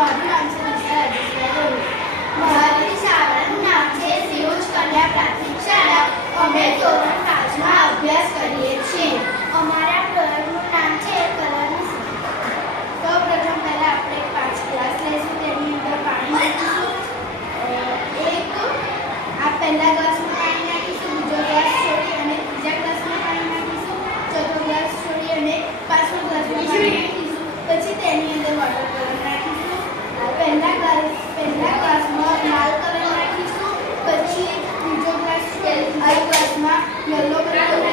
મારું નામ છે દિશા રાજેશભાઈ ગોહિલ. મારી શાળાનું નામ છે સિયુજ કન્યા પ્રાથમિક શાળા. અમે ધોરણ 5 માં અભ્યાસ કરીએ છીએ. અમારા પ્રયોગનું નામ છે કલરની સીડી. સૌપ્રથમ પહેલા આપણે 5 ગ્લાસ લઈશું, તેની અંદર પાણી નાખીશું. આ પહેલા ગ્લાસમાં પાણી નાખીશું, બીજો ગ્લાસ છોડી અને ત્રીજા ગ્લાસમાં પાણી નાખીશું, ચોથો ગ્લાસ છોડી અને પાંચમો ગ્લાસમાં પાણી નાખીશું. પછી તેની અંદર વોટર કલર નાખીશું. પહેલા ગ્લાસમાં લાલ કલર નાખીશું, પછી બીજો ગ્લાસ ગ્લાસમાં યલો કલર